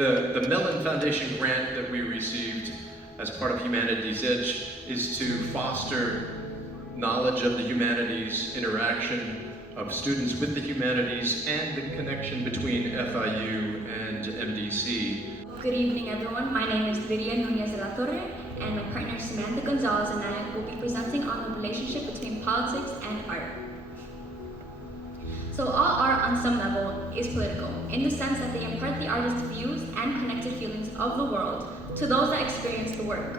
The Mellon Foundation grant that we received as part of Humanities Edge is to foster knowledge of the humanities, interaction of students with the humanities, and the connection between FIU and MDC. Good evening, everyone. My name is Lydia Nunez de la Torre, and my partner Samantha Gonzalez and I will be presenting on the relationship between politics and art. So all art on some level is political, in the sense that they impart the artist's views and connected feelings of the world to those that experience the work.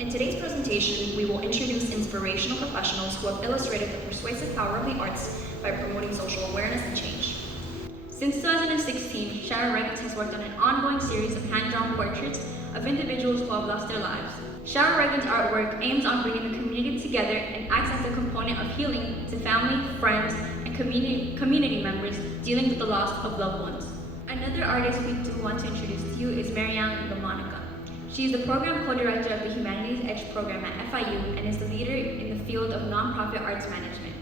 In today's presentation, we will introduce inspirational professionals who have illustrated the persuasive power of the arts by promoting social awareness and change. Since 2016, Chire Regans has worked on an ongoing series of hand-drawn portraits of individuals who have lost their lives. Chire Regans' artwork aims on bringing the community together and acts as a component of healing to family, friends, and community members dealing with the loss of loved ones. Another artist we do want to introduce to you is Marianne LaMonica. She is the program co-director of the Humanities Edge program at FIU and is the leader in the field of nonprofit arts management.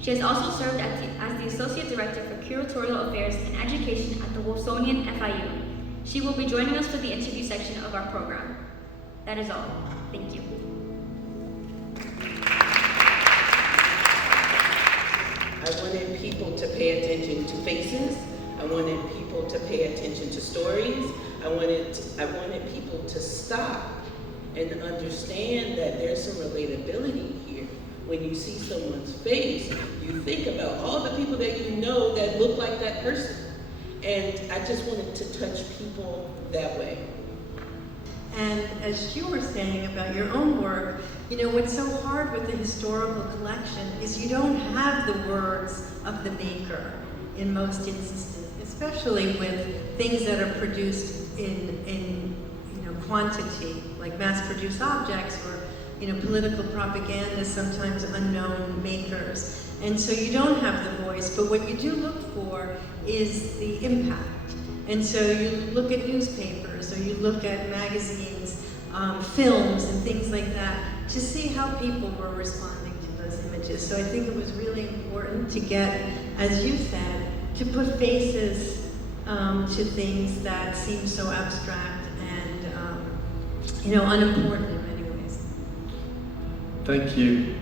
She has also served as the Associate Director for Curatorial Affairs and Education at the Wilsonian FIU. She will be joining us for the interview section of our program. That is all. Thank you. I wanted people to pay attention to faces. I wanted people to pay attention to stories. I wanted people to stop and understand that there's some relatability here. When you see someone's face, you think about all the people that you know that look like that person. And I just wanted to touch people that way. And as you were saying about your own work, you know, what's so hard with the historical collection is you don't have the words of the maker in most instances, especially with things that are produced in quantity, like mass-produced objects or political propaganda, sometimes unknown makers. And so you don't have the voice, but what you do look for is the impact. And so you look at newspapers, or you look at magazines, films, and things like that, to see how people were responding to those images. So I think it was really important to get, as you said, to put faces to things that seem so abstract and unimportant in many ways. Thank you.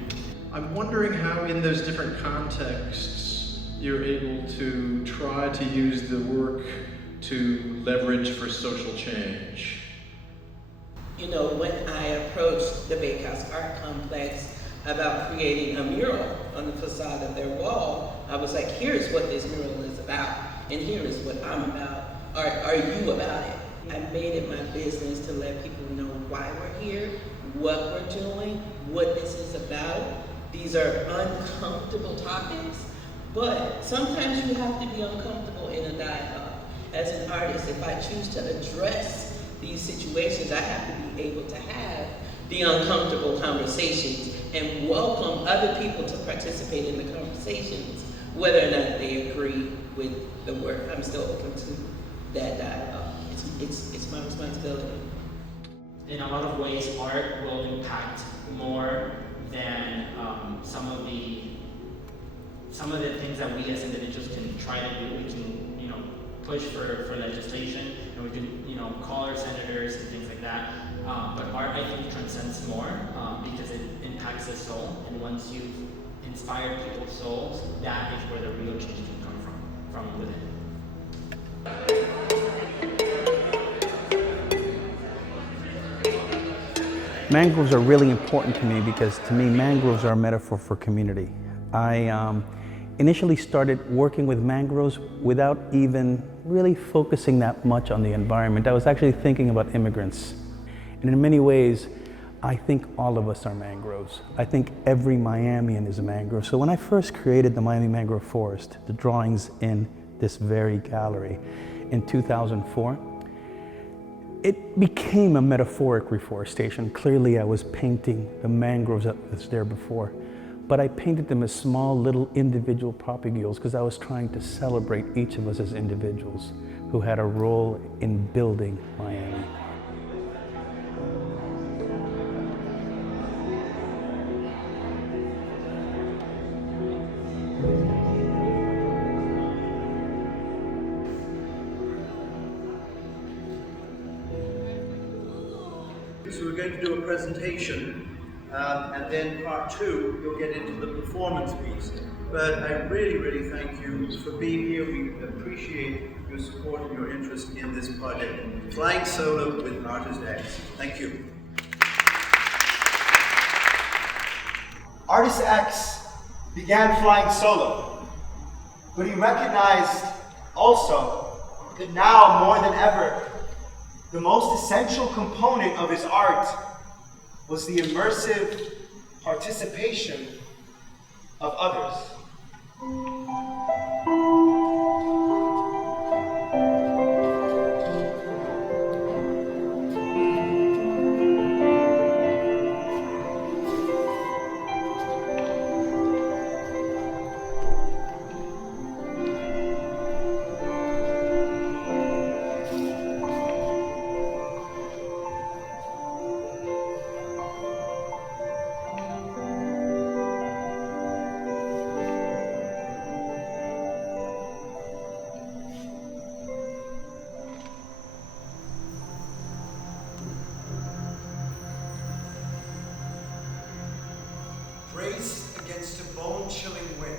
I'm wondering how in those different contexts you're able to try to use the work to leverage for social change. When I approached the Bakehouse Art Complex about creating a mural on the facade of their wall, I was like, here's what this mural is about, and here is what I'm about. Are you about it? I made it my business to let people know why we're here, what we're doing, what this is about. These are uncomfortable topics, but sometimes you have to be uncomfortable in a dialogue. As an artist, if I choose to address these situations, I have to be able to have the uncomfortable conversations and welcome other people to participate in the conversations, whether or not they agree with the work. I'm still open to that dialogue. It's my responsibility. In a lot of ways, art will impact more than some of the things that we as individuals can try to do. We can, push for legislation, and we can, call our senators and things like that. But art, I think, transcends more because it impacts the soul. And once you've inspired people's souls, that is where the real change can come from within. Mangroves are really important to me because, to me, mangroves are a metaphor for community. I initially started working with mangroves without even really focusing that much on the environment. I was actually thinking about immigrants. And in many ways, I think all of us are mangroves. I think every Miamian is a mangrove. So when I first created the Miami Mangrove Forest, the drawings in this very gallery in 2004, it became a metaphoric reforestation. Clearly, I was painting the mangroves that was there before, but I painted them as small little individual propagules because I was trying to celebrate each of us as individuals who had a role in building Miami. So we're going to do a presentation, and then part two, you'll get into the performance piece. But I really, really thank you for being here. We appreciate your support and your interest in this project. Flying Solo with Artist X. Thank you. Artist X began flying solo, but he recognized also that now more than ever, the most essential component of his art was the immersive participation of others. Brace against a bone-chilling wind,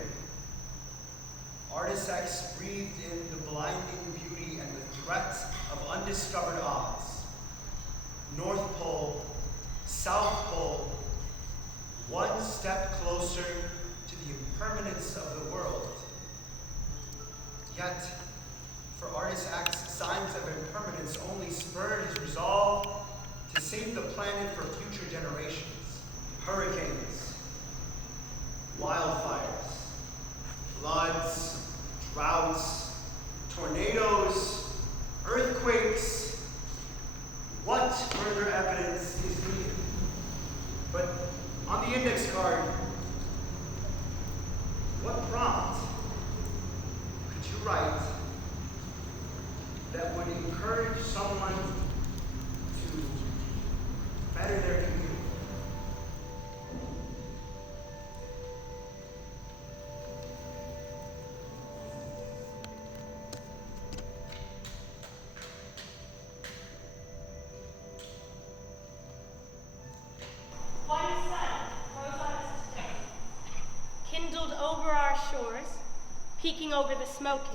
Artist X breathed in the blinding beauty and the threat of undiscovered odds. North Pole, South Pole, one step closer to the impermanence of the world. Yet, for Artist X, signs of impermanence only spurred his resolve to save the planet for future generations. Hurricanes, wildfires, floods, droughts, tornadoes, earthquakes. What further evidence is needed? But on the index card, what prompt could you write that would encourage someone to better their community? Kindled over our shores, peeking over the Smokies,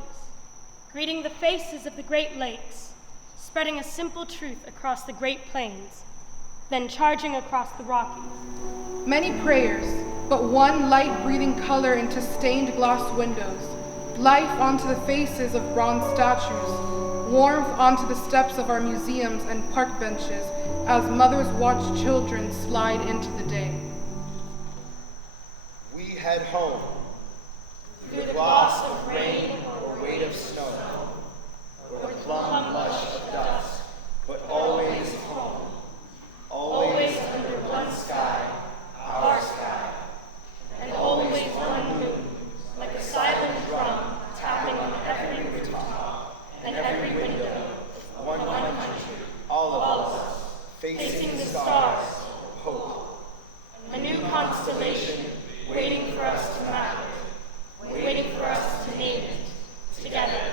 greeting the faces of the Great Lakes, spreading a simple truth across the Great Plains, then charging across the Rockies. Many prayers, but one light-breathing color into stained glass windows, life onto the faces of bronze statues, warmth onto the steps of our museums and park benches as mothers watch children slide into the day. We head home Through the gloss of rain or weight of snow, or plum blush of dust, but always home, always under one sky, our sky, and always one moon, like a silent drum tapping on every rooftop and every window, one country, all of us, facing the stars, hope. a new constellation waiting for us to map it, waiting for us to name it, together.